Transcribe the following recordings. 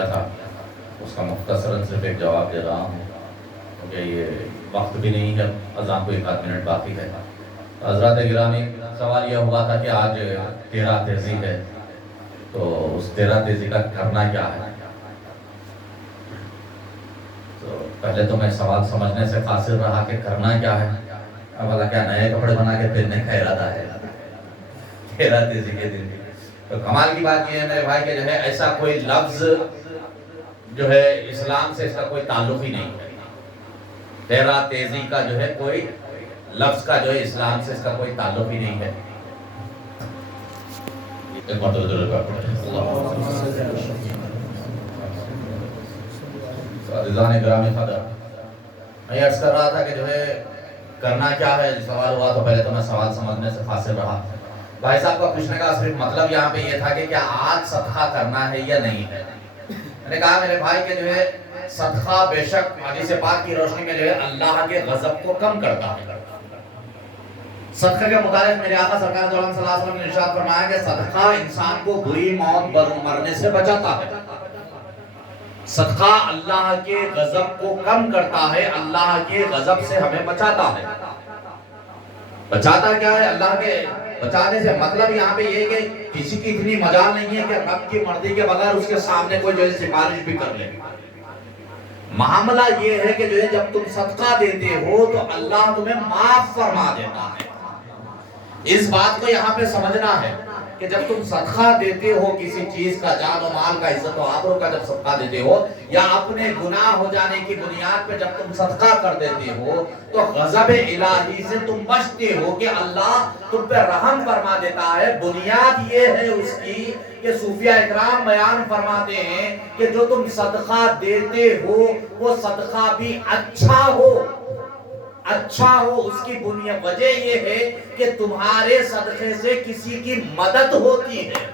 کیا تھا اس کا مختصراً صرف ایک جواب دے رہا ہوں، کیونکہ یہ وقت بھی نہیں ہے، اذان کو 1 آدھ منٹ باقی ہے۔ حضرات گرامی، سوال یہ ہوا تھا کہ آج 13 تیزی ہے، تو اس 13 تیزی کا کرنا کیا ہے؟ تو پہلے تو میں سوال سمجھنے سے قاصر رہا کہ کرنا کیا ہے، اب کیا نئے کپڑے بنا کے پھرنے کا ارادہ ہے 13 تیزی کے دن؟ تو کمال کی بات یہ ہے میرے بھائی کہ جو ہے ایسا کوئی لفظ جو ہے اسلام سے اس کا کوئی تعلق ہی نہیں ہے۔ 13 تیزی کا جو ہے کوئی لفظ کا جو ہے اسلام سے اس کا کوئی تعلق ہی نہیں ہے۔ عزیزان گرامی قدر، میں عرض کر رہا تھا کہ جو ہے کرنا کیا ہے، سوال ہوا تو پہلے تو میں سوال سمجھنے سے قاصر رہا۔ بھائی صاحب کا پوچھنے کا صرف مطلب یہاں پہ یہ تھا کہ کیا آج صدقہ کرنا ہے یا نہیں ہے۔ میں نے کہا میرے بھائی کہ جو ہے صدقہ بے شک حدیث پاک کی روشنی میں جو ہے اللہ کے غضب کو کم کرتا ہے۔ صدقہ کے متعلق میرے آقا سرکار صلی اللہ علیہ وسلم نے ارشاد فرمایا کہ صدقہ انسان کو بری موت مرنے سے بچاتا ہے۔ صدقہ اللہ کے غضب کو کم کرتا ہے، اللہ کے غضب سے ہمیں بچاتا ہے۔ بچاتا کیا ہے؟ اللہ کے بچانے سے مطلب یہاں پہ یہ کہ کسی کی اتنی مجال نہیں ہے کہ رب کی مرضی کے بغیر اس کے سامنے کوئی جو ہے سفارش بھی کر لے۔ معاملہ یہ ہے کہ جو ہے جب تم صدقہ دیتے ہو تو اللہ تمہیں معاف فرما دیتا ہے۔ اس بات کو یہاں پہ سمجھنا ہے کہ جب تم صدقہ دیتے ہو کسی چیز کا، جان و مال کا، عزت و آبرو کا جب صدقہ دیتے ہو، یا اپنے گناہ ہو جانے کی بنیاد پہ جب تم صدقہ کر دیتے ہو، تو غضب الہی سے تم بچتے ہو کہ اللہ تم پہ رحم فرما دیتا ہے۔ بنیاد یہ ہے اس کی کہ صوفیہ اکرام بیان فرماتے ہیں کہ جو تم صدقہ دیتے ہو وہ صدقہ بھی اچھا ہو، اچھا ہو۔ اس کی بنیاد وجہ یہ ہے کہ تمہارے صدقے سے کسی کی مدد ہوتی ہے۔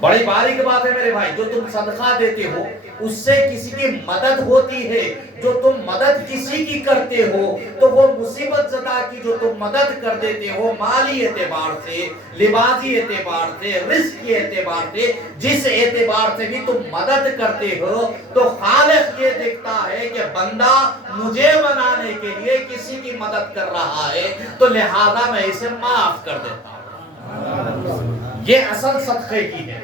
بڑی باریک بات ہے میرے بھائی، جو تم صدقہ دیتے ہو اس سے کسی کی مدد ہوتی ہے۔ جو تم مدد کسی کی کرتے ہو تو وہ مصیبت زدہ کی جو تم مدد کر دیتے ہو، مالی اعتبار سے، لباسی اعتبار سے، رزق کے اعتبار سے، جس اعتبار سے بھی تم مدد کرتے ہو، تو خالق یہ دیکھتا ہے کہ بندہ مجھے بنانے کے لیے کسی کی مدد کر رہا ہے، تو لہذا میں اسے معاف کر دیتا ہوں۔ یہ اصل صدقے کی ہے۔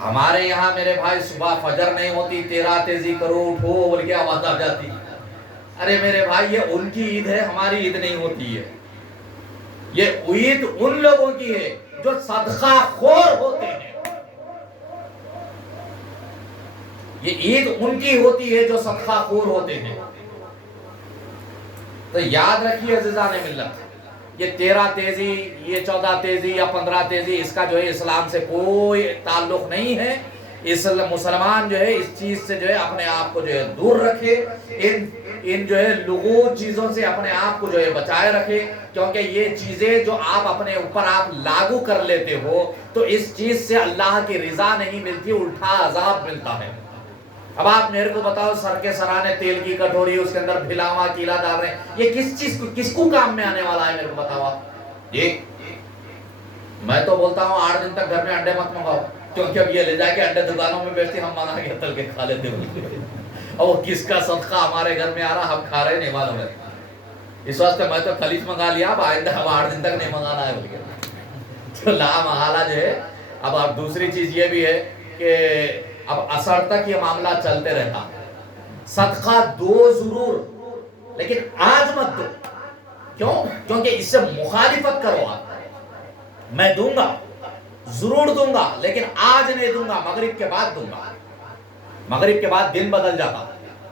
ہمارے یہاں میرے بھائی صبح فجر نہیں ہوتی 13 تیزی کرو اٹھو بول کے آواز آ جاتی۔ ارے میرے بھائی یہ ان کی عید ہے، ہماری عید نہیں ہوتی ہے۔ یہ عید ان لوگوں کی ہے جو صدقہ خور ہوتے ہیں۔ یہ عید ان کی ہوتی ہے جو صدقہ خور ہوتے ہیں۔ تو یاد رکھیے عزیزان ملت، یہ 13 تیزی، یہ 14 تیزی یا 15 تیزی، اس کا جو ہے اسلام سے کوئی تعلق نہیں ہے۔ مسلمان جو ہے اس چیز سے جو ہے اپنے آپ کو جو ہے دور رکھے، ان جو ہے لغو چیزوں سے اپنے آپ کو جو ہے بچائے رکھے، کیونکہ یہ چیزیں جو آپ اپنے اوپر آپ لاگو کر لیتے ہو تو اس چیز سے اللہ کی رضا نہیں ملتی، الٹا عذاب ملتا ہے۔ اب آپ میرے کو بتاؤ، سر کے سرانے تیل کی کٹوری، اس کے اندر بھلاوا کیلا ڈال رہے ہیں، یہ کس چیز کو، کس کو کام میں آنے والا ہے میرے کو بتاؤ آپ۔ یہ میں تو بولتا ہوں 8 دن تک گھر میں انڈے مت منگاؤ، کیونکہ اب یہ لے جا کے انڈے دکانوں میں بیچتے، ہم بنا کے تل کے کھا لیتے ہیں، اور وہ کس کا صدقہ ہمارے گھر میں آ رہا ہم کھا رہے نہیں معلوم ہے۔ اس واسطے میں تو خلیج منگا لیا، اب آئندہ ہم 8 دن تک نہیں منگانا ہے بول کے۔ تو لا محالہ جو ہے۔ اب آپ دوسری چیز یہ بھی ہے کہ اب اثر تک یہ معاملہ چلتے رہتا، صدقہ دو ضرور، لیکن آج مت دو۔ کیوں؟ کیونکہ اس سے مخالفت کرو آپ۔ میں دوں گا، ضرور دوں گا، لیکن آج نہیں دوں گا، مغرب کے بعد دوں گا۔ مغرب کے بعد دن بدل جاتا،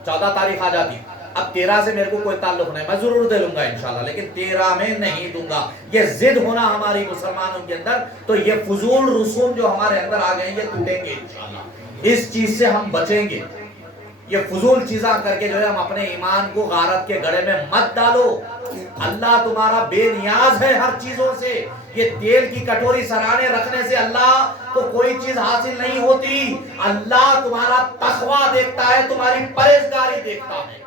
14 تاریخ آ جاتی، اب 13 سے میرے کو کوئی تعلق نہیں، میں ضرور دے لوں گا انشاءاللہ، لیکن 13 میں نہیں دوں گا۔ یہ ضد ہونا ہماری مسلمانوں کے اندر، تو یہ فضول رسوم جو ہمارے اندر آ گئے ہیں یہ ٹوٹیں گے انشاءاللہ۔ اس چیز سے ہم بچیں گے۔ یہ فضول چیزاں کر کے جو ہے ہم اپنے ایمان کو غارت کے گڑھے میں مت ڈالو۔ اللہ تمہارا بے نیاز ہے ہر چیزوں سے۔ یہ تیل کی کٹوری سرانے رکھنے سے اللہ کو کوئی چیز حاصل نہیں ہوتی۔ اللہ تمہارا تقوی دیکھتا ہے، تمہاری پرہیزگاری دیکھتا ہے۔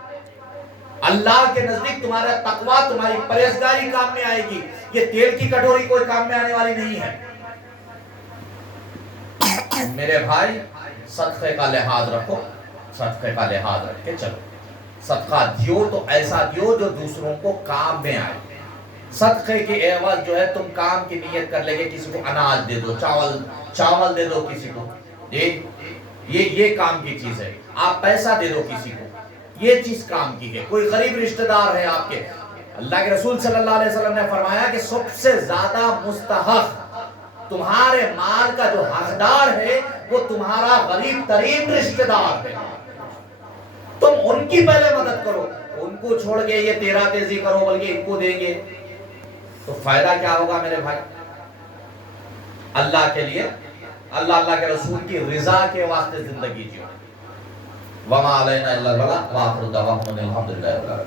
اللہ کے نزدیک تمہارا تقوی، تمہاری پرہیزگاری کام میں آئے گی۔ یہ تیل کی کٹوری کوئی کام میں آنے والی نہیں ہے۔ میرے بھائی صدقے کا لحاظ رکھو، صدقے کا لحاظ رکھ کے چلو، صدقہ دیو تو ایسا دیو جو دوسروں کو کام میں آئے۔ صدقے کے عوض جو ہے تم کام کی نیت کر لے گے، کسی کو اناج دے دو، چاول دے دو کسی کو، یہ کام کی چیز ہے۔ آپ پیسہ دے دو کسی کو، یہ چیز کام کی ہے۔ کوئی غریب رشتہ دار ہے آپ کے، اللہ کے رسول صلی اللہ علیہ وسلم نے فرمایا کہ سب سے زیادہ مستحق تمہارے مال کا جو حقدار ہے وہ تمہارا غریب ترین رشتہ دار ہے، تم ان کی پہلے مدد کرو، ان کو چھوڑ کے یہ تیرا تیزی کرو بلکہ ان کو دیں گے تو فائدہ کیا ہوگا میرے بھائی؟ اللہ کے لیے، اللہ کے رسول کی رضا کے واسطے زندگی جیو۔ وما علینا الا البلاغ وآخر دعوانا الحمدللہ رب العالمین۔